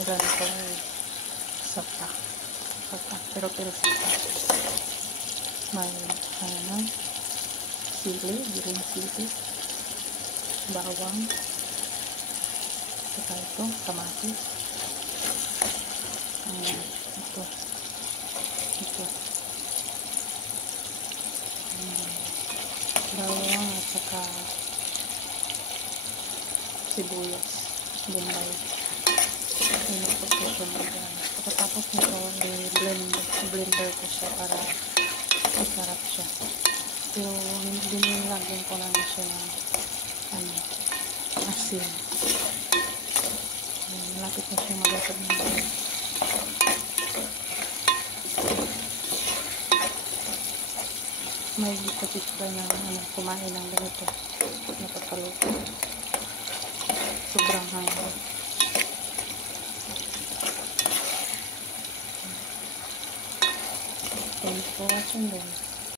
Nilalagay sapa. Pero sapa. May sili, green sili, bawang, saka ito, kamatis. Ito. Bawang at saka sibuyas, bombay. Inupot ko siya dyan. Pagkatapos nito, blender ko siya para masarap siya. Pero dinilagyan ko lang siya ng asin. Malapit na siya malusog nito. May kapit ba na kumain ng ganito. Napakaluto. Sobrang hanggang. Thanks for watching guys.